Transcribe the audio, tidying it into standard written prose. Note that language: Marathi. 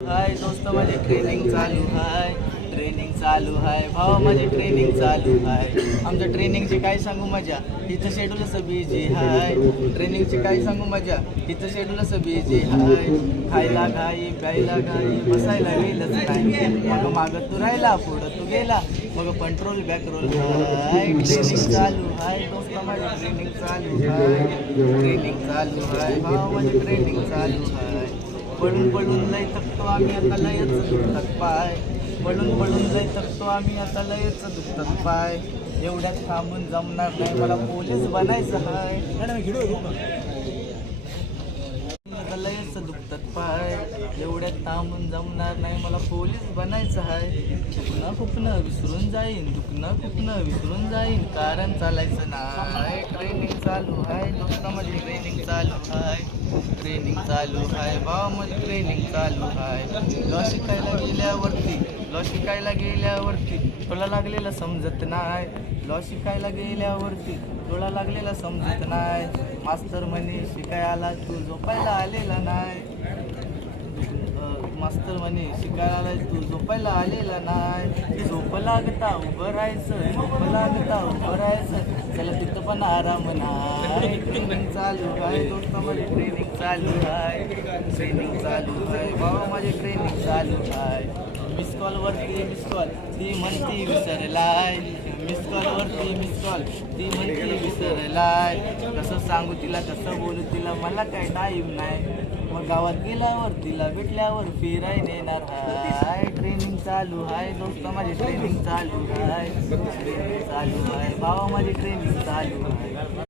हाय दोस्त माझी ट्रेनिंग चालू आहे भावा माझी ट्रेनिंग चालू आहे आमच्या ट्रेनिंगची काय सांगू मजा इथं शेड्यूल असं बिझी हाय ट्रेनिंगची काय सांगू मजा इथं शेड्यूल असं बिझी हाय खायला घाई प्यायला घाई बसायला वेळच नाही मग मागं तू राहिला पुढं तू गेला मग कंट्रोल बॅकरोल हाय ट्रेनिंग चालू आहे दोस्त माझी ट्रेनिंग चालू आहे भावा माझी ट्रेनिंग चालू आहे पळून लय थकतो आम्ही आता लयच दुखतात पाय पळून लय थकतो आम्ही आता लयच दुखतात पाय एवढ्यात थांबून जमणार नाही मला पोलीस बनायचं हाय आता लयच दुखतात पाय एवढ्यात थांबून जमणार नाही मला पोलीस बनायचं हाय दुखणं खुपणं विसरून जाईन दुखणं खुपणं विसरून जाईन कारण चालायचं नाही ट्रेनिंग चालू आहे दोस्त माझी ट्रेनिंग चालू आहे भावा माझी ट्रेनिंग चालू आहे लॉ शिकायला गेल्यावरती तुला लागलेलं समजत नाही लॉ शिकायला गेल्यावरती तुला लागलेला समजत नाही मास्तर म्हणे शिकायला तू झोपायला आलेला नाही मास्तर म्हणे शिकायला तू झोपायला आलेला नाही झोप लागता उभं राहायचं त्याला तिथं पण आराम नाही ट्रेनिंग चालू आहे दोस्त माझी ट्रेनिंग चालू आहे बाबा माझी ट्रेनिंग चालू आहे मिस कॉल ती म्हणती विसरलाय मिस कॉल ती म्हणती विसरलाय कसं सांगू तिला कसं बोलू तिला मला काय टाईम नाही मग गावात गेल्यावर तिला भेटल्यावर फिराय नेणार हाय ट्रेनिंग चालू आहे दोस्त माझी ट्रेनिंग चालू आहे भावा माझी ट्रेनिंग चालू आहे